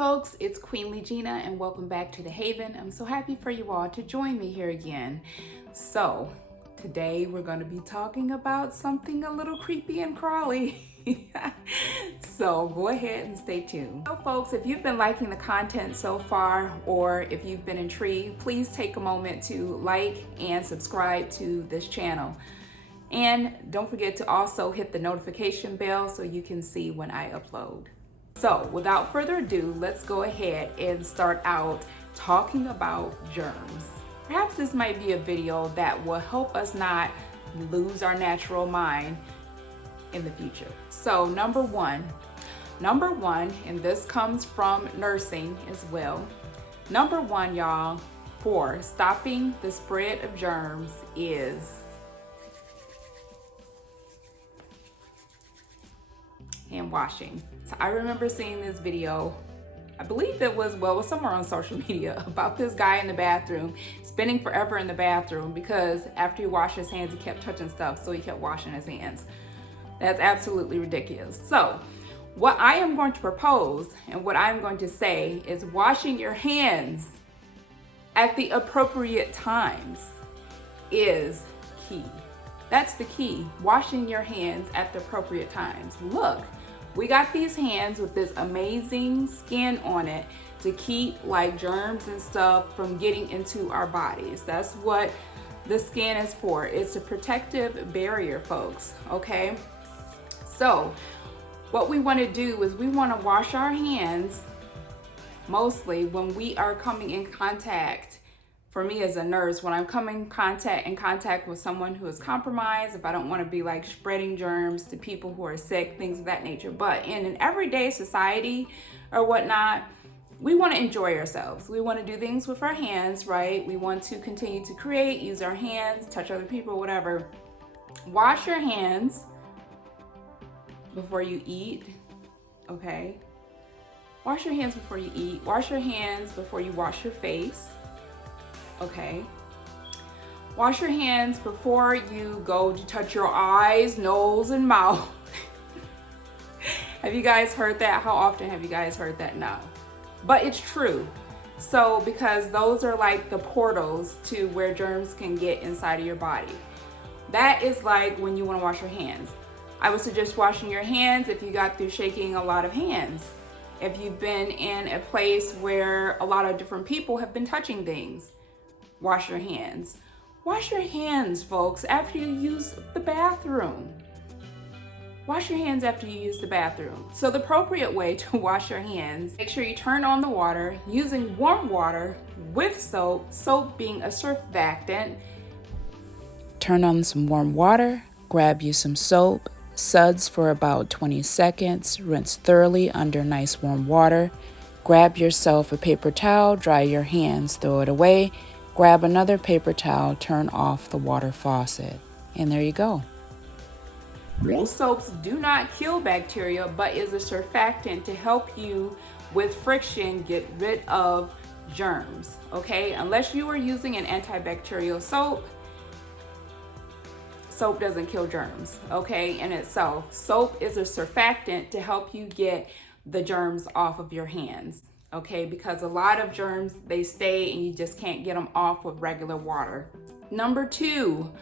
folks, it's Queenly Gina and welcome back to the Haven. I'm so happy for you all to join me here again. So today we're going to be talking about something a little creepy and crawly. So go ahead and stay tuned. So folks, if you've been liking the content so far, or if you've been intrigued, please take a moment to like and subscribe to this channel. And don't forget to also hit the notification bell so you can see when I upload. So without further ado, let's go ahead and start out talking about germs. Perhaps this might be a video that will help us not lose our natural mind in the future. So number one, and this comes from nursing as well. Number one, y'all, for stopping the spread of germs is hand washing. So I remember seeing this video, I believe it was somewhere on social media, about this guy in the bathroom spending forever in the bathroom because after he washed his hands, he kept touching stuff, so he kept washing his hands. That's absolutely ridiculous. So what I am going to propose and what I'm going to say is washing your hands at the appropriate times is key. That's the key, washing your hands at the appropriate times. Look, we got these hands with this amazing skin on it to keep like germs and stuff from getting into our bodies. That's what the skin is for. It's a protective barrier, folks, okay? So what we want to do is we want to wash our hands mostly when we are coming in contact. For me as a nurse, when I'm coming in contact with someone who is compromised, if I don't want to be like spreading germs to people who are sick, things of that nature. But in an everyday society or whatnot, we want to enjoy ourselves. We want to do things with our hands, right? We want to continue to create, use our hands, touch other people, whatever. Wash your hands before you eat, okay? Wash your hands before you eat. Wash your hands before you wash your face. Okay. Wash your hands before you go to touch your eyes, nose, and mouth. Have you guys heard that? How often have you guys heard that? No. But it's true. So, because those are like the portals to where germs can get inside of your body. That is like when you want to wash your hands. I would suggest washing your hands if you got through shaking a lot of hands. If you've been in a place where a lot of different people have been touching things. Wash your hands. Wash your hands, folks, after you use the bathroom. Wash your hands after you use the bathroom. So the appropriate way to wash your hands, make sure you turn on the water using warm water with soap, soap being a surfactant. Turn on some warm water, grab you some soap, suds for about 20 seconds, rinse thoroughly under nice warm water. Grab yourself a paper towel, dry your hands, throw it away. Grab another paper towel, turn off the water faucet, and there you go. Most soaps do not kill bacteria, but is a surfactant to help you with friction get rid of germs, okay? Unless you are using an antibacterial soap, soap doesn't kill germs, okay, in itself. Soap is a surfactant to help you get the germs off of your hands. Okay, because a lot of germs, they stay and you just can't get them off with regular water. Number two,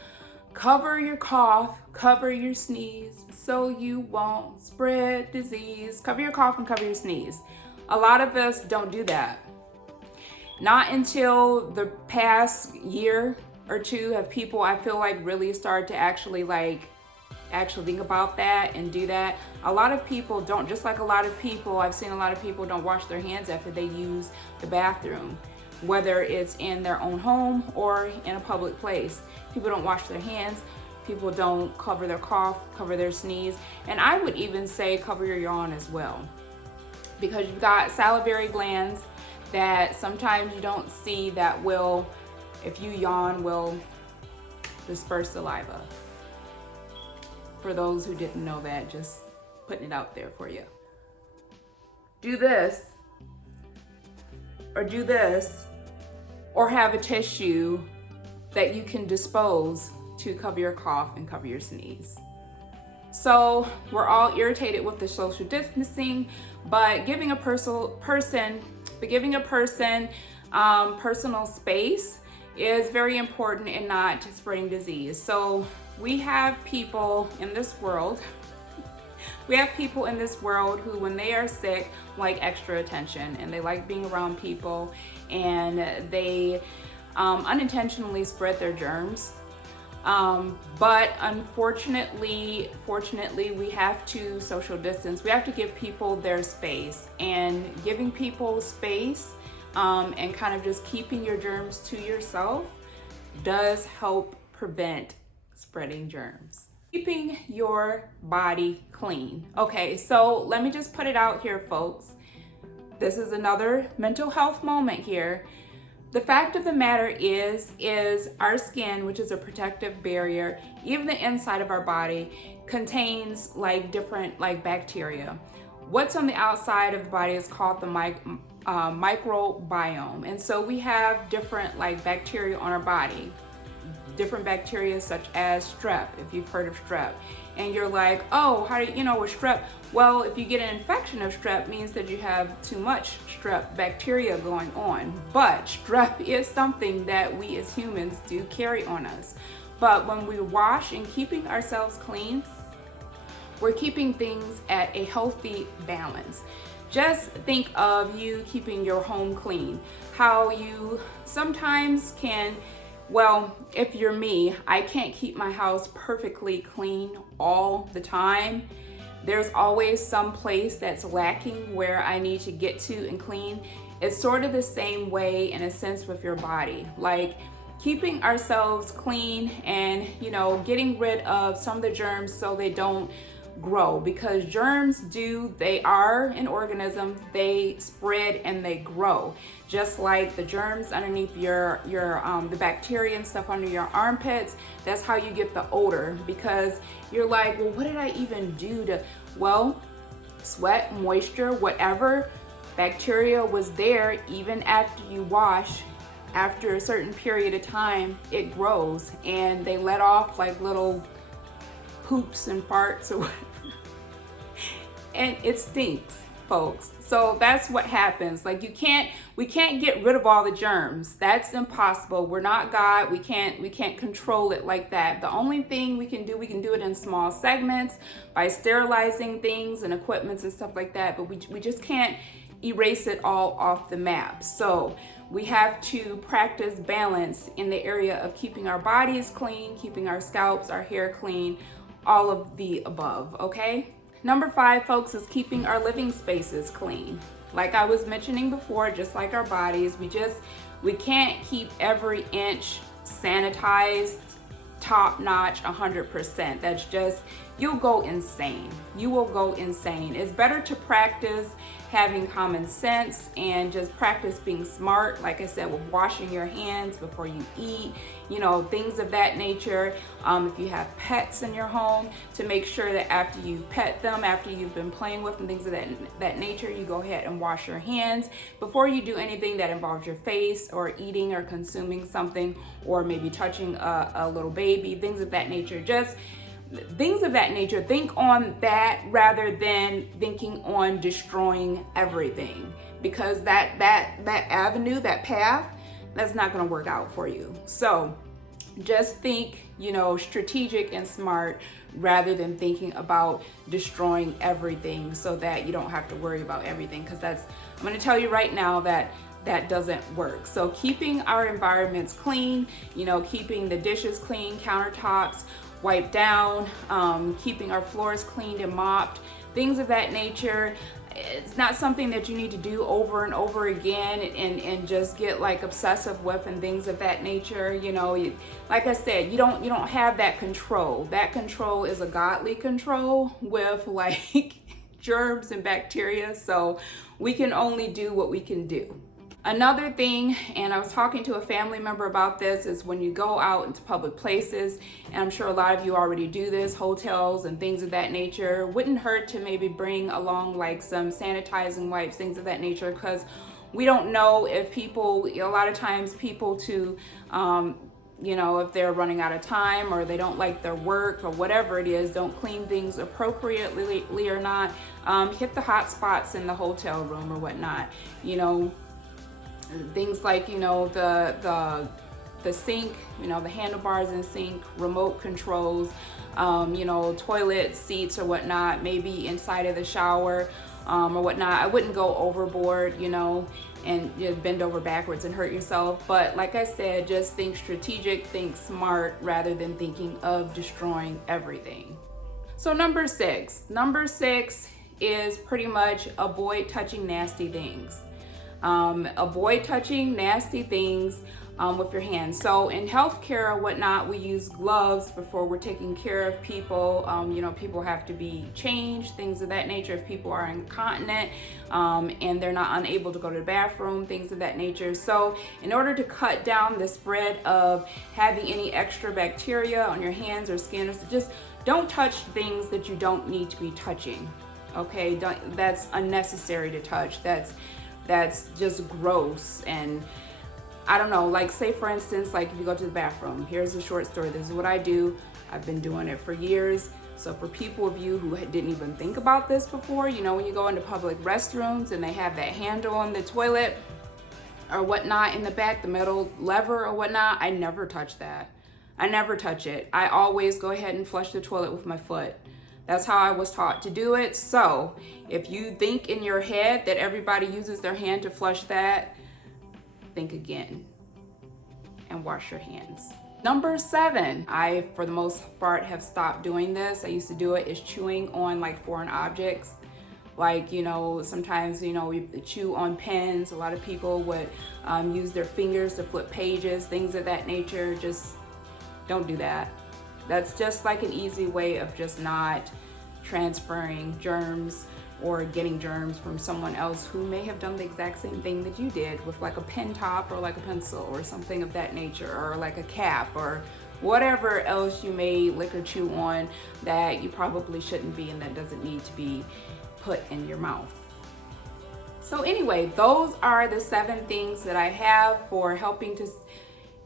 cover your cough, cover your sneeze so you won't spread disease. Cover your cough and cover your sneeze. A lot of us don't do that. Not until the past year or two have people, I feel like, really started to actually think about that and do that. A lot of people don't, just like a lot of people, I've seen a lot of people don't wash their hands after they use the bathroom, whether it's in their own home or in a public place. People don't wash their hands. People don't cover their cough, cover their sneeze. And I would even say cover your yawn as well, because you've got salivary glands that sometimes you don't see that will, if you yawn, will disperse saliva. For those who didn't know that, just putting it out there for you. Do this, or have a tissue that you can dispose to cover your cough and cover your sneeze. So we're all irritated with the social distancing, but giving a person personal space is very important in not spreading disease. So we have people in this world who, when they are sick, like extra attention, and they like being around people, and they unintentionally spread their germs. But unfortunately, fortunately, we have to social distance. We have to give people their space, and giving people space and kind of just keeping your germs to yourself does help prevent spreading germs. Keeping your body clean. Okay, so let me just put it out here, folks. This is another mental health moment here. The fact of the matter is our skin, which is a protective barrier, even the inside of our body, contains like different like bacteria. What's on the outside of the body is called the microbiome. And so we have different like bacteria on our body. Different bacteria such as strep, if you've heard of strep. And you're like, oh, how do you know with strep? Well, if you get an infection of strep, it means that you have too much strep bacteria going on. But strep is something that we as humans do carry on us. But when we wash and keeping ourselves clean, we're keeping things at a healthy balance. Just think of you keeping your home clean. How you sometimes can, well, if you're me, I can't keep my house perfectly clean all the time. There's always some place that's lacking where I need to get to and clean. It's sort of the same way in a sense with your body. Like keeping ourselves clean and, getting rid of some of the germs so they don't grow, because germs they are an organism, they spread and they grow, just like the germs underneath your the bacteria and stuff under your armpits. That's how you get the odor, because you're like, well, what did I even do to, well, sweat, moisture, whatever bacteria was there. Even after you wash, after a certain period of time, it grows and they let off like little poops and farts or whatever. And it stinks, folks. So that's what happens. Like we can't get rid of all the germs. That's impossible. We're not God. We can't control it like that. The only thing we can do it in small segments by sterilizing things and equipments and stuff like that. But we just can't erase it all off the map. So we have to practice balance in the area of keeping our bodies clean, keeping our scalps, our hair clean, all of the above, okay? Number 5, folks, is keeping our living spaces clean. Like I was mentioning before, just like our bodies, we can't keep every inch sanitized, top notch, 100%. That's just, you'll go insane. You will go insane. It's better to practice having common sense and just practice being smart, like I said, with washing your hands before you eat, things of that nature. If you have pets in your home, to make sure that after you pet them, after you've been playing with them, things of that nature, you go ahead and wash your hands before you do anything that involves your face or eating or consuming something, or maybe touching a little baby, things of that nature. Just things of that nature. Think on that rather than thinking on destroying everything, because that avenue, that path, that's not going to work out for you. So just think, strategic and smart rather than thinking about destroying everything so that you don't have to worry about everything, because I'm going to tell you right now that doesn't work. So keeping our environments clean, keeping the dishes clean, countertops wiped down, keeping our floors cleaned and mopped, things of that nature. It's not something that you need to do over and over again and just get like obsessive with and things of that nature. Like I said, you don't have that control. That control is a godly control with like germs and bacteria. So we can only do what we can do. Another thing, and I was talking to a family member about this, is when you go out into public places, and I'm sure a lot of you already do this, hotels and things of that nature, wouldn't hurt to maybe bring along like some sanitizing wipes, things of that nature, because we don't know if a lot of times people to you know, if they're running out of time or they don't like their work or whatever it is, don't clean things appropriately or not, hit the hot spots in the hotel room or whatnot. You know, things like, you know, the sink, you know, the handlebars in sink, remote controls, you know, toilet seats or whatnot, maybe inside of the shower or whatnot. I wouldn't go overboard, you know, and bend over backwards and hurt yourself. But like I said, just think strategic, think smart, rather than thinking of destroying everything. So number six is pretty much avoid touching nasty things. Avoid touching nasty things with your hands. So in healthcare or whatnot, we use gloves before we're taking care of people. You know, people have to be changed, things of that nature. If people are incontinent and they're not unable to go to the bathroom, things of that nature. So in order to cut down the spread of having any extra bacteria on your hands or skin, just don't touch things that you don't need to be touching. Okay, that's unnecessary to touch. That's just gross. And I don't know, like say for instance, like if you go to the bathroom, here's a short story. This is what I do. I've been doing it for years. So for people of you who didn't even think about this before, you know, when you go into public restrooms and they have that handle on the toilet or whatnot in the back, the metal lever or whatnot, I never touch that. I never touch it. I always go ahead and flush the toilet with my foot. That's how I was taught to do it. So if you think in your head that everybody uses their hand to flush that, think again and wash your hands. Number 7, I for the most part have stopped doing this. I used to do it, is chewing on like foreign objects. Like, you know, sometimes, you know, we chew on pens. A lot of people would use their fingers to flip pages, things of that nature. Just don't do that. That's just like an easy way of just not transferring germs or getting germs from someone else who may have done the exact same thing that you did with like a pen top or like a pencil or something of that nature, or like a cap or whatever else you may lick or chew on that you probably shouldn't be and that doesn't need to be put in your mouth. So anyway, those are the 7 things that I have for helping to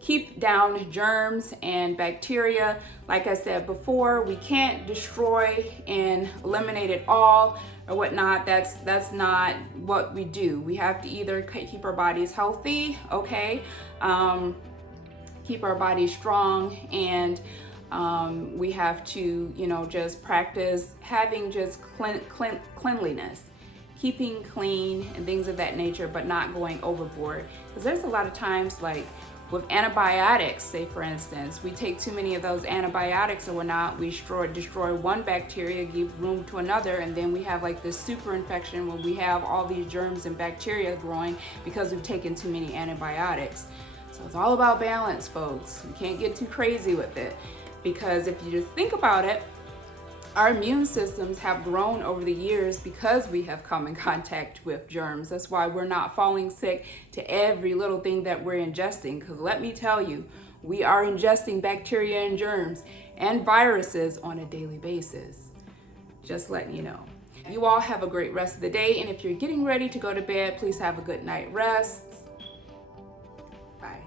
keep down germs and bacteria. Like I said before, we can't destroy and eliminate it all or whatnot. That's not what we do. We have to either keep our bodies healthy, okay, keep our bodies strong, and we have to, you know, just practice having just cleanliness, keeping clean and things of that nature, but not going overboard. Because there's a lot of times, like with antibiotics, say for instance, we take too many of those antibiotics or whatnot, we destroy one bacteria, give room to another, and then we have like this super infection when we have all these germs and bacteria growing because we've taken too many antibiotics. So it's all about balance, folks. You can't get too crazy with it, because if you just think about it, our immune systems have grown over the years because we have come in contact with germs. That's why we're not falling sick to every little thing that we're ingesting. Because let me tell you, we are ingesting bacteria and germs and viruses on a daily basis. Just letting you know. You all have a great rest of the day. And if you're getting ready to go to bed, please have a good night rest. Bye.